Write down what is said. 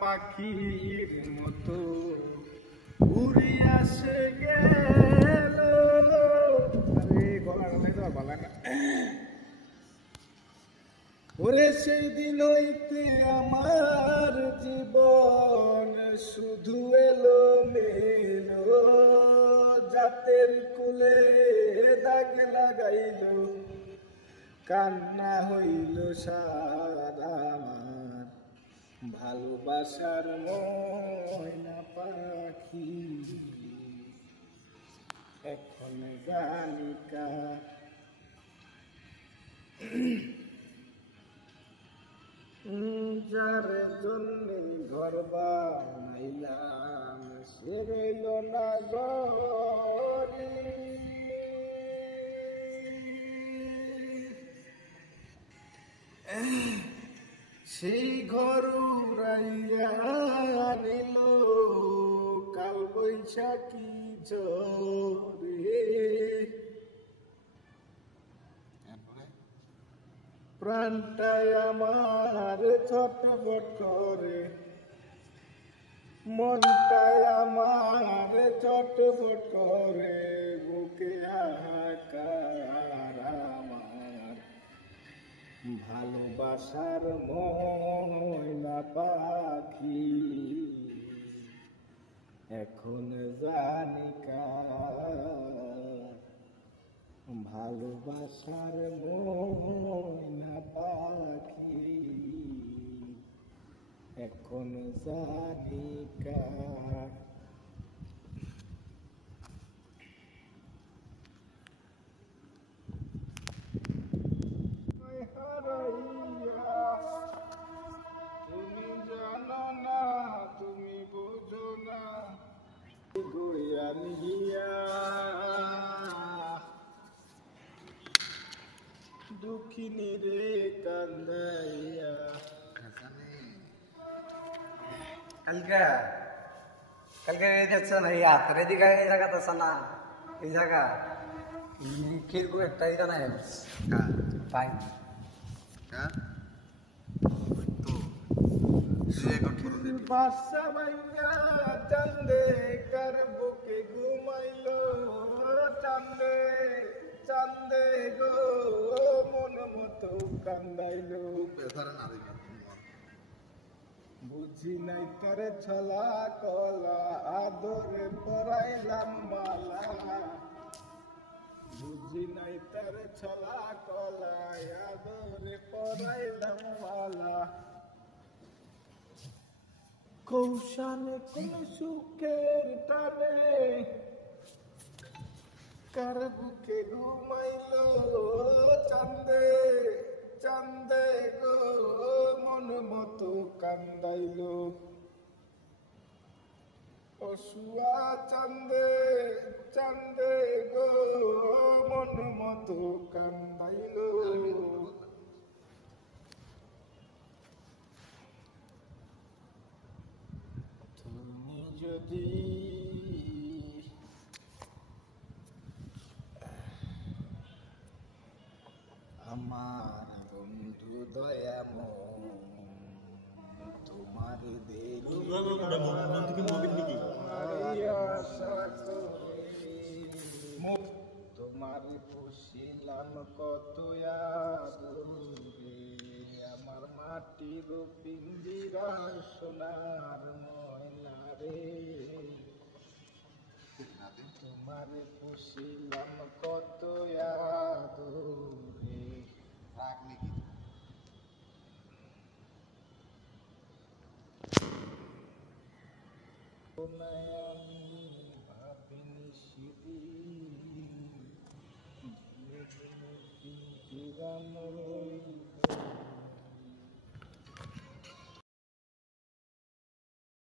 পাখির মতো উড়ে আসে গেল। আরে গলার নাই তো ভালো না। ওরে সেই দিন হইতে আমার জীবন শুধু এলো মেলো, জাতের কুলে দাগ লাগাইল, কান্না হইল সারা আমার ভালোবাসার ময়না পাখি। এখন জানি কার যার জন্য ঘর বানাইলাম সে রইল না ঘরে। সেই ঘর উড়াইয়া নিল কাল বৈশাখী ঝড়ে। প্রাণটাই আমার ছটফট করে, মনটাই আমার ছটফট করে, বুকে হাহাকার আমার ভালোবাসার ময়না পাখি। এখন জানি কার ভালোবাসার ময়না পাখি, এখন জানি কার। তুমি জানো না, তুমি বুঝো না, গোয়ালিয়া দুঃখিনী রে কান্দাইয়া। কালকে কালকে যাচ্ছে না এই হাতের এদিকে এই জায়গাতে আছে না, এই জায়গা কিরকম একটা এটা নাই পাই বাসা ভাইয়া চান্দে কার বুকে ঘুমাইলো, চান্দে চান্দে গো মন মতো কান্দাইলো। বুঝি নাই তার ছলা কলা আদরে পরাইলাম মালা, বুঝি নাই তার ছলা কলা আদরে পরাইলাম মালা। কৌশানে কোন সুখের টানে কার বুকে ঘুমাইলো, চান্দে চান্দে গো মন মতো কান্দাইলো। অসুয়া চান্দে চান্দে গো মন মতো কান্দাইলো। তুমি যদি আমার বন্ধু দয়াময় তোমার তোমার পুষিলাম কত আদরে, আমার মাটির পিঞ্জিরা সোনার ময়না রে। তোমার পুষিলাম কত আদরে, আমি ভাবিনি সেদিন